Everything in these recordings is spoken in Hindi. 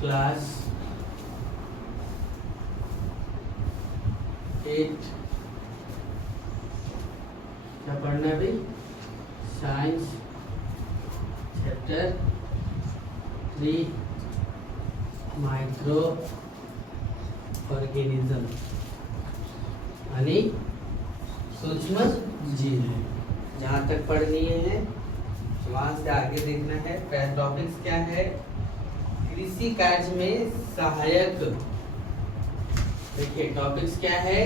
क्लास 8 क्या पढ़ना है भाई? साइंस चैप्टर 3 माइक्रो ऑर्गेनिज्म यानी सूक्ष्म जीव। जहाँ तक पढ़ लिए हैं वहाँ से आगे देखना है। पहला टॉपिक्स क्या है? कृषि कार्य में सहायक। देखिए टॉपिक्स क्या है?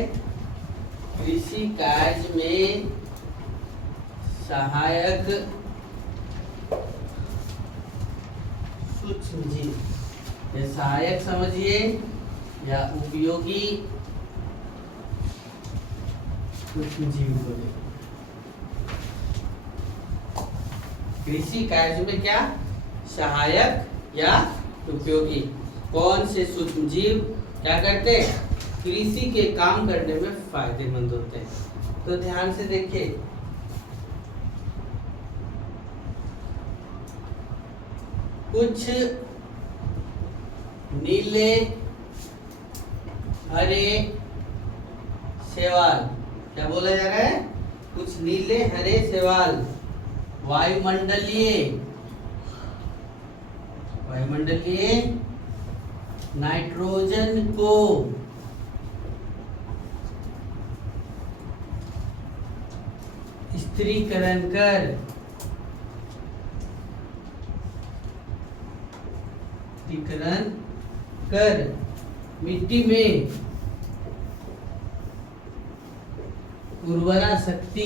कृषि कार्य में सहायक सूक्ष्म जीव। ये सहायक समझिए या उपयोगी सूक्ष्म जीव को देखिए। कृषि कार्य में क्या सहायक या उपयोगी कौन से सूक्ष्म जीव क्या करते हैं? कृषि के काम करने में फायदेमंद होते हैं। तो ध्यान से देखिए, कुछ नीले हरे शैवाल, क्या बोला जा रहा है? कुछ नीले हरे शैवाल वायुमंडलीय नाइट्रोजन को स्थिरीकरण कर मिट्टी में उर्वरा शक्ति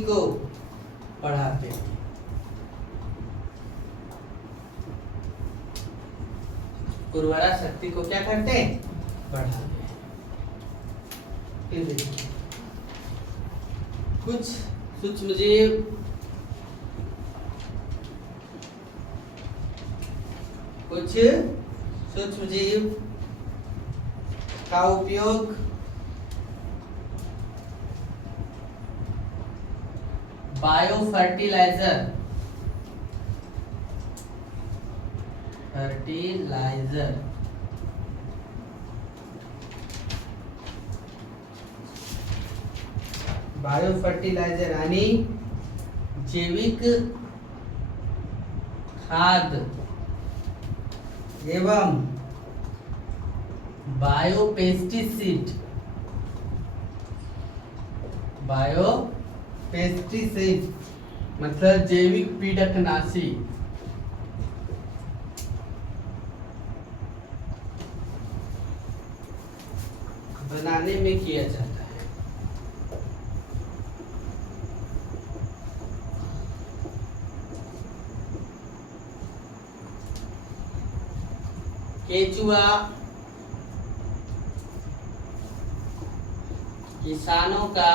को बढ़ाते हैं। उर्वरा शक्ति को क्या करते हैं? बढ़ाते हैं। फिर देखिए, कुछ सूक्ष्मजीव का उपयोग बायो फर्टिलाइजर यानी जैविक खाद एवं बायोपेस्टिसाइड मतलब जैविक पीड़कनाशी बनाने में किया जाता है। केचुआ किसानों का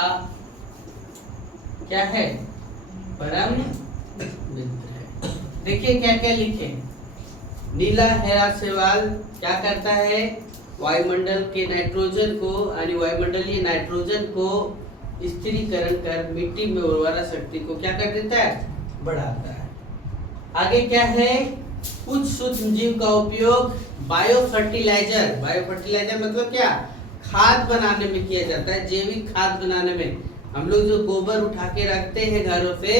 क्या है? परम मित्र है। देखिए क्या क्या लिखे। नीला हरा शैवाल क्या करता है? वायुमंडल के नाइट्रोजन को यानी वायुमंडलीय नाइट्रोजन को स्थिरीकरण कर मिट्टी में उर्वरा शक्ति को क्या कर देता है? बढ़ाता है। आगे क्या है? कुछ सूक्ष्म जीव का उपयोग बायो फर्टिलाइजर मतलब क्या? खाद बनाने में किया जाता है। जैविक खाद बनाने में हम लोग जो गोबर उठा के रखते हैं घरों से,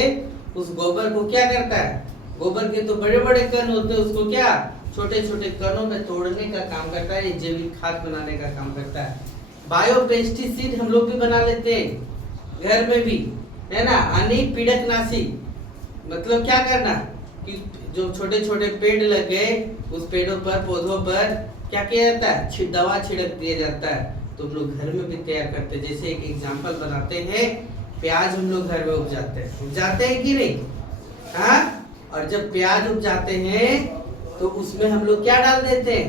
उस गोबर को क्या करता है? गोबर के तो बड़े बड़े कण होते हैं, उसको क्या छोटे छोटे कणों में तोड़ने का काम करता है। जैविक खाद बनाने का काम करता है। बायोपेस्टिसाइड हम लोग भी बना लेते हैं घर में भी, है ना। अनेक पीड़कनाशी मतलब क्या करना कि जो छोटे छोटे पेड़ लग गए, उस पेड़ों पर पौधों पर क्या किया जाता है? दवा छिड़क दिया जाता है। तो हम लोग घर में भी तैयार करते हैं। जैसे एक एग्जांपल बनाते हैं, प्याज हम लोग घर में उपजाते हैं कि नहीं? हाँ। और जब प्याज उपजाते हैं तो उसमें हम लोग क्या डाल देते हैं?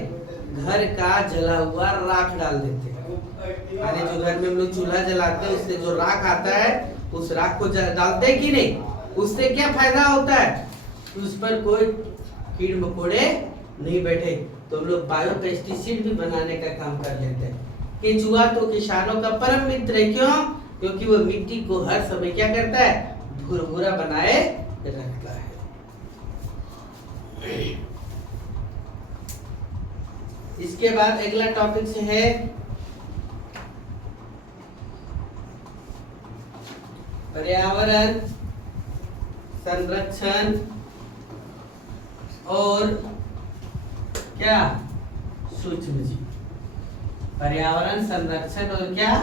घर का जला हुआ राख डाल देते हैं। यानी जो घर में हम लोग चूल्हा जलाते हैं, उससे जो राख आता है, उस राख को डालते हैं कि नहीं? उससे क्या फायदा होता है? उस पर कोई कीड़ मकोड़े नहीं बैठे। तो हम लोग बायोपेस्टिसाइड भी बनाने का काम कर लेते हैं। केचुआ तो किसानों का परम मित्र है। क्यों? क्योंकि वो मिट्टी को हर समय क्या करता है? भुरभुरा बनाए रखता है। इसके बाद अगला टॉपिक से है पर्यावरण संरक्षण और क्या सूक्ष्मजीव। पर्यावरण संरक्षण और क्या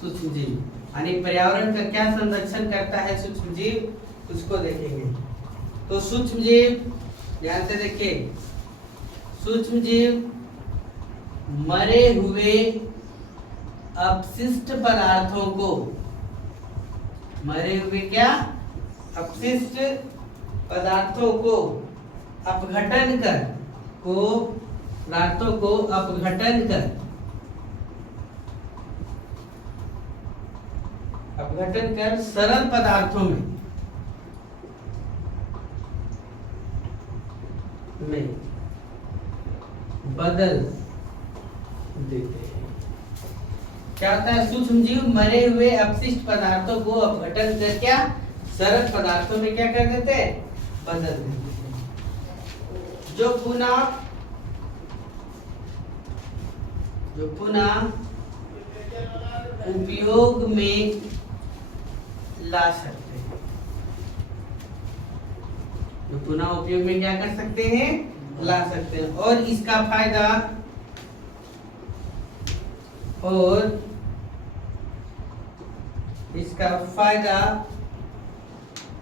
सूक्ष्मजीव। यानी पर्यावरण का क्या संरक्षण करता है सूक्ष्मजीव, उसको देखेंगे। तो सूक्ष्मजीव ध्यान से देखिए, सूक्ष्मजीव मरे हुए अपशिष्ट पदार्थों को, मरे हुए क्या अपशिष्ट पदार्थों को अपघटन कर, पदार्थों को अपघटन कर सरल पदार्थों में बदल देते हैं। क्या होता है, सूक्ष्मजीव मरे हुए अपशिष्ट पदार्थों को अपघटन कर क्या सरल पदार्थों में क्या कर देते हैं, बदल देते हैं। जो पुनः उपयोग में ला सकते हैं, जो पुनः उपयोग में क्या कर सकते हैं, ला सकते हैं। और इसका फायदा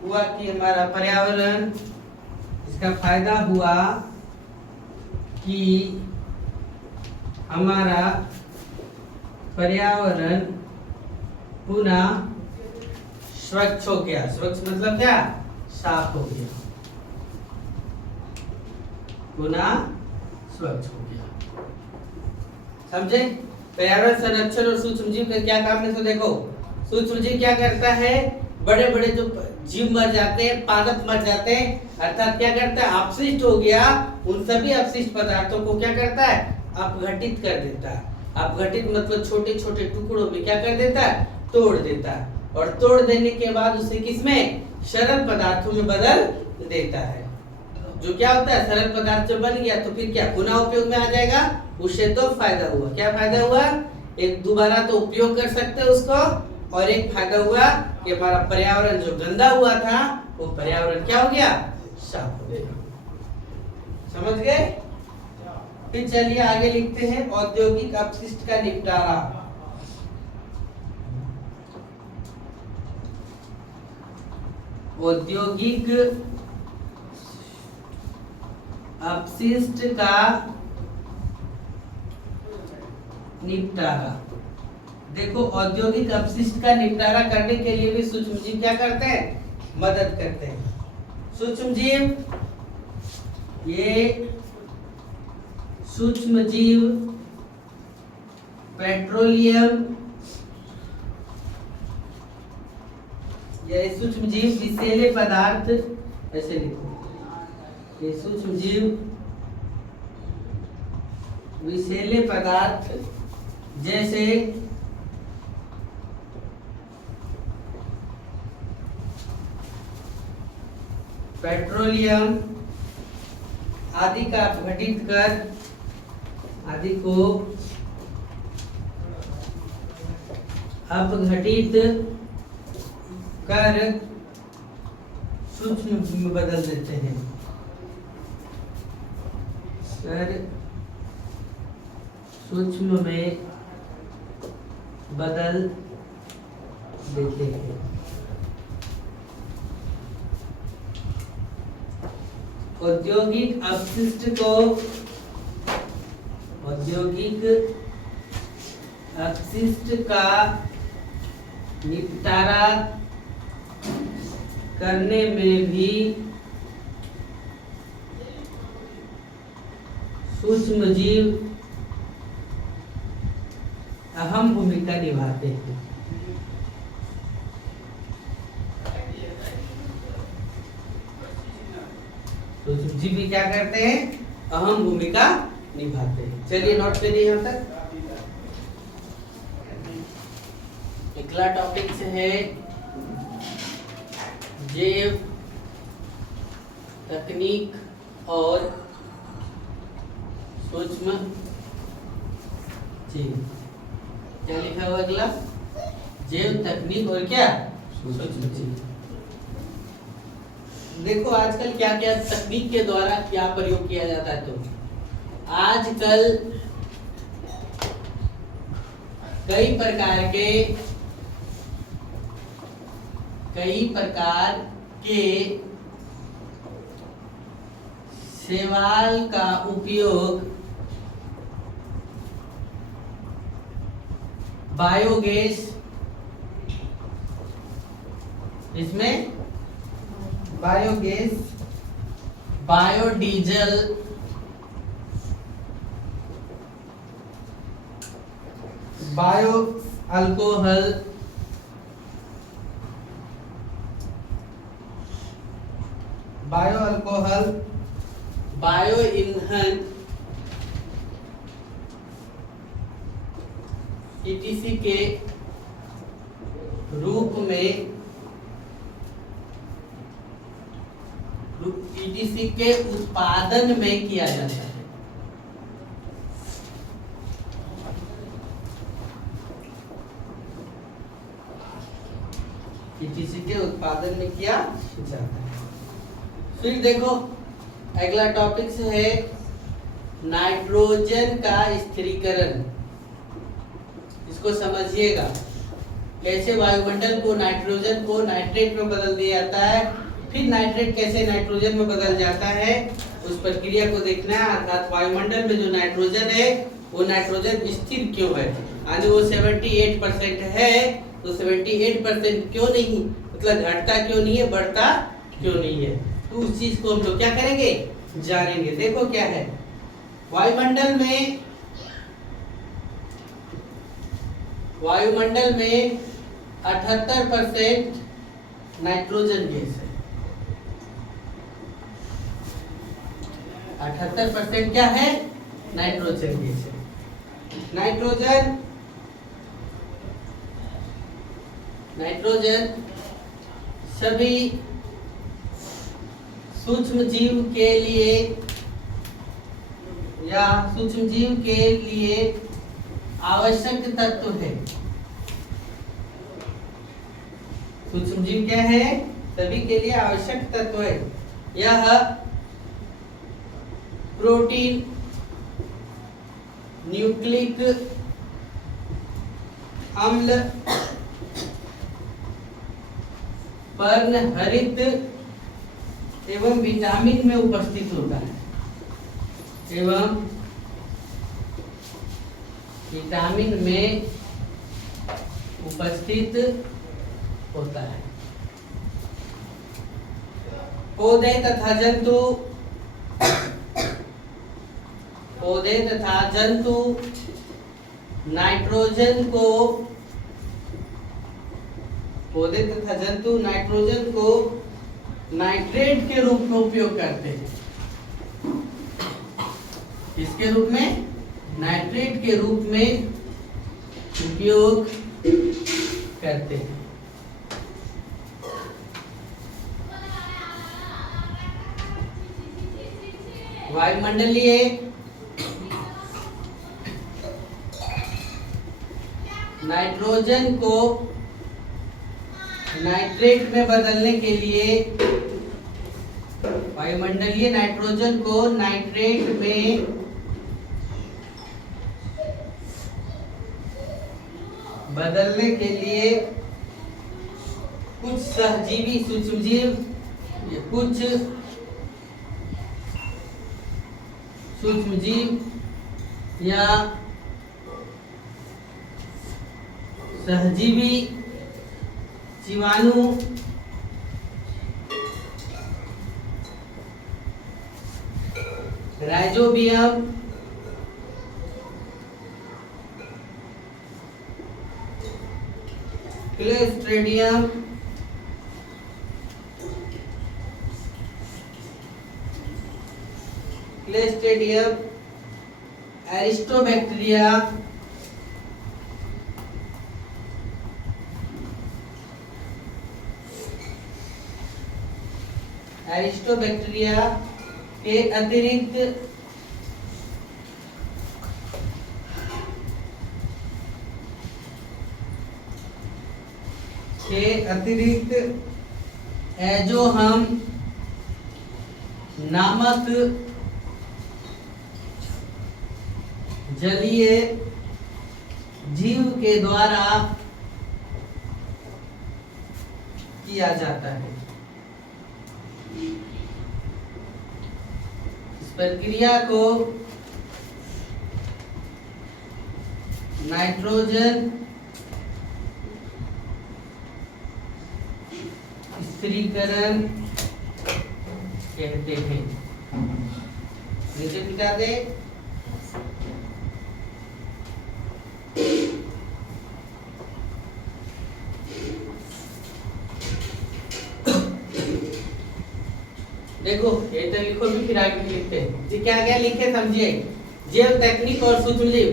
हुआ कि हमारा पर्यावरण, इसका फायदा हुआ कि हमारा पर्यावरण पुनः स्वच्छ हो गया। स्वच्छ मतलब क्या, साफ हो गया, पुनः स्वच्छ हो गया। समझे? पर्यावरण संरक्षण और सूक्ष्मजीव का क्या काम है, तो देखो सूक्ष्मजीव क्या करता है, बड़े बड़े जो जीव मर जाते हैं, पादप मर जाते हैं, अर्थात क्या करता है, अपशिष्ट हो गया, उन सभी अपशिष्ट पदार्थों को क्या करता है, अपघटित कर देता है। अपघटित मतलब छोटे छोटे टुकड़ों में क्या कर देता है, तोड़ देता है। और तोड़ देने के बाद उसे किसमें, सरल पदार्थों में बदल देता है। जो क्या होता है, सरल पदार्थ जो बन गया तो फिर क्या पुनः उपयोग में आ जाएगा, उससे तो फायदा हुआ। क्या फायदा हुआ, एक दोबारा तो उपयोग कर सकते हैं उसको, और एक फायदा हुआ कि हमारा पर्यावरण जो गंदा हुआ था वो पर्यावरण क्या हो गया, साफ हो गया। समझ गए? फिर चलिए आगे लिखते हैं औद्योगिक अपशिष्ट का निपटारा। औद्योगिक अपशिष्ट का निपटारा। देखो औद्योगिक अपशिष्ट का निपटारा करने के लिए भी सूक्ष्मजीव क्या करते हैं, मदद करते हैं। सूक्ष्मजीव, ये सूक्ष्मजीव पेट्रोलियम, ये सूक्ष्मजीव विषैले पदार्थ, ऐसे लिखो, ये सूक्ष्मजीव विषैले पदार्थ जैसे पेट्रोलियम आदि का अपघटित कर, आदि को अपघटित कर सूक्ष्म में बदल देते हैं, कर सूक्ष्म में बदल देते हैं। औद्योगिक अपशिष्ट को, औद्योगिक अपशिष्ट का निपटारा करने में भी सूक्ष्मजीव अहम भूमिका निभाते हैं। सूक्ष्मजीव भी क्या करते हैं, अहम भूमिका निभाते हैं। चलिए नोट करिए यहाँ तक। अगला टॉपिक से है जैव तकनीक और सूक्ष्म जीव। क्या लिखा हुआ अगला? जैव तकनीक और क्या? सूक्ष्म जीव। देखो आजकल क्या क्या तकनीक के द्वारा क्या प्रयोग किया जाता है। तो आजकल कई प्रकार के शैवाल का उपयोग बायोगैस, इसमें biogas, biodiesel, bio alcohol, bio ईंधन ETC के रूप में, ETC के उत्पादन में किया जाता है। ETC के उत्पादन में किया जाता है। फिर देखो अगला टॉपिक है नाइट्रोजन का स्थिरीकरण। इसको समझिएगा, कैसे वायुमंडल को नाइट्रोजन को नाइट्रेट में बदल दिया जाता है, फिर नाइट्रेट कैसे नाइट्रोजन में बदल जाता है, उस प्रक्रिया को देखना है। अर्थात वायुमंडल में जो नाइट्रोजन है वो नाइट्रोजन स्थिर क्यों है, यानी वो 78% है तो 78% क्यों नहीं, मतलब घटता क्यों नहीं है, बढ़ता क्यों नहीं है, तो उस चीज को हम लोग क्या करेंगे, जानेंगे। देखो क्या है, वायुमंडल में 78% नाइट्रोजन गैस है। 78% क्या है, नाइट्रोजन गैस है। नाइट्रोजन सभी सूक्ष्म जीव के लिए या सूक्ष्म जीव के लिए आवश्यक तत्व है। सूक्ष्म जीव क्या है, सभी के लिए आवश्यक तत्व है। यह प्रोटीन, न्यूक्लिक अम्ल, पर्णहरित एवं विटामिन में उपस्थित होता है, एवं विटामिन में उपस्थित होता है। पौधे तथा जंतु नाइट्रोजन को नाइट्रेट के रूप में उपयोग करते हैं। इसके रूप में, नाइट्रेट के रूप में उपयोग करते हैं। वायुमंडलीय नाइट्रोजन को नाइट्रेट में बदलने के लिए, वायुमंडलीय नाइट्रोजन को नाइट्रेट में बदलने के लिए कुछ सहजीवी सूक्ष्मजीव, कुछ सूक्ष्मजीव या सहजीवी जीवाणु राइजोबियम, क्लोस्ट्रिडियम, एरिस्टोबैक्टीरिया, एरिस्टोबैक्टीरिया के अतिरिक्त जो हम नामक जलीय जीव के द्वारा किया जाता है। इस प्रक्रिया को नाइट्रोजन स्थिरीकरण कहते हैं। नीचे मिटा दे। देखो ये तो लिखो भी फिर आगे लिखते हैं। ये क्या क्या लिखे समझिए। जैव तकनीक और सूक्ष्मजीव।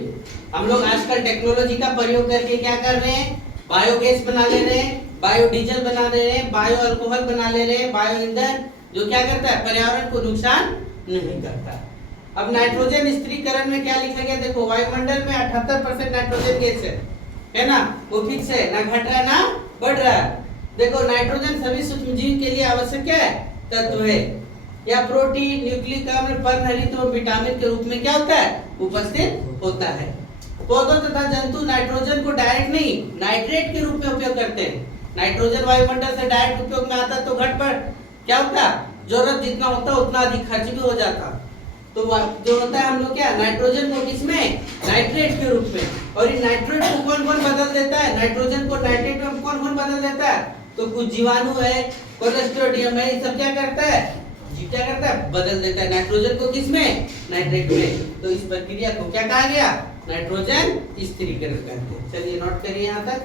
हम लोग आजकल टेक्नोलॉजी का प्रयोग करके क्या कर रहे हैं, बायोगैस बना ले रहे हैं, बायोडीजल बना ले रहे हैं, बायो अल्कोहल बना ले रहे हैं, बायो ईंधन, जो क्या करता है, पर्यावरण को नुकसान नहीं करता। अब नाइट्रोजन स्थिरीकरण में क्या लिखा गया, देखो वायुमंडल में 78% नाइट्रोजन गैस है ना, वो फिक्स है, ना घट रहा है ना बढ़ रहा है। देखो नाइट्रोजन सभी सूक्ष्मजीव के लिए आवश्यक क्या है, तत्व है। या प्रोटीन, न्यूक्लिक अम्ल, पर्णहरित और विटामिन के रूप में क्या होता है, उपस्थित होता है। पौधों तथा जंतु नाइट्रोजन को डायरेक्ट नहीं, नाइट्रेट के रूप में उपयोग करते हैं। नाइट्रोजन वायुमंडल से डायरेक्ट उपयोग में आता तो घट पर क्या होता, जरूरत जितना होता उतना अधिक खर्च भी हो जाता। तो जो होता है हम लोग क्या, नाइट्रोजन को किसमें, नाइट्रेट के रूप में। और इन नाइट्रेट को कौन कौन बदल देता है, नाइट्रोजन को नाइट्रेट में कौन कौन बदल देता है, तो कुछ जीवाणु है, कोलेस्ट्रोडियम है, ये सब क्या करता है, जी क्या करता है, बदल देता है नाइट्रोजन को किसमें, नाइट्रेट में। तो इस प्रक्रिया को क्या कहा गया, नाइट्रोजन स्थिरीकरण कहते हैं। चलिए नोट करिए यहाँ तक।